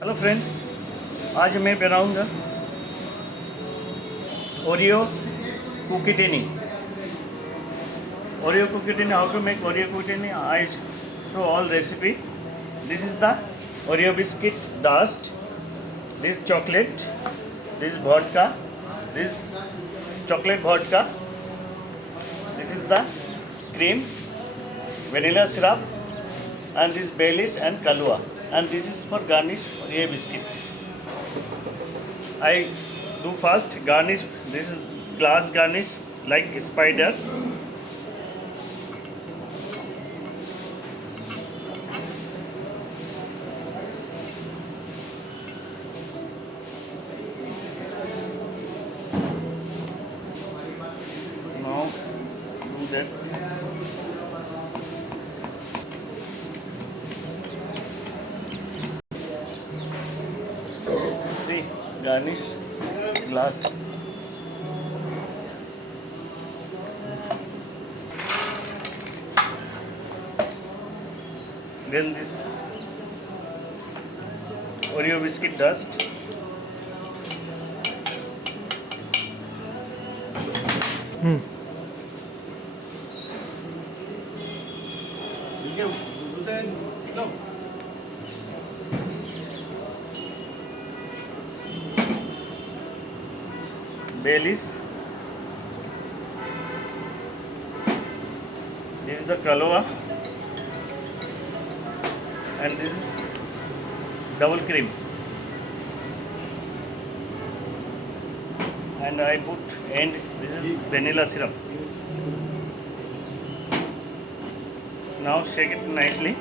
Hello friend, आज मैं बनाऊंगा Oreo cooketini. Oreo cooketini. How to make Oreo cooketini? I show all recipe. This is the Oreo biscuit dust. This chocolate. This vodka. This chocolate vodka. This is the cream, vanilla syrup, and this Baileys and kahlua. And this is for garnish Oreo biscuit. I do first garnish. This is glass garnish like spider. Now do that. See, garnish glass. Then this Oreo biscuit dust. Baileys. This is the kahlua, and this is double cream. And I put and this is vanilla syrup. Now shake it nicely.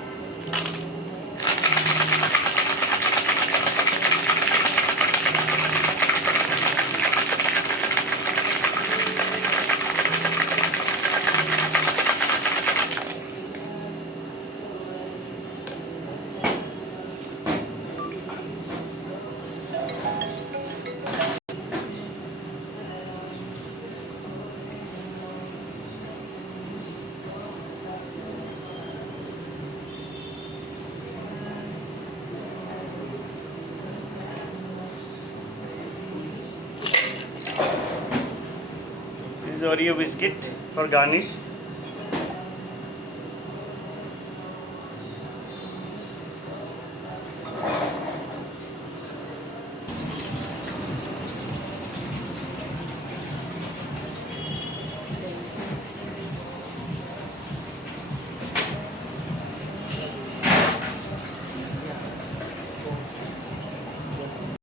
This is Oreo biscuit for garnish.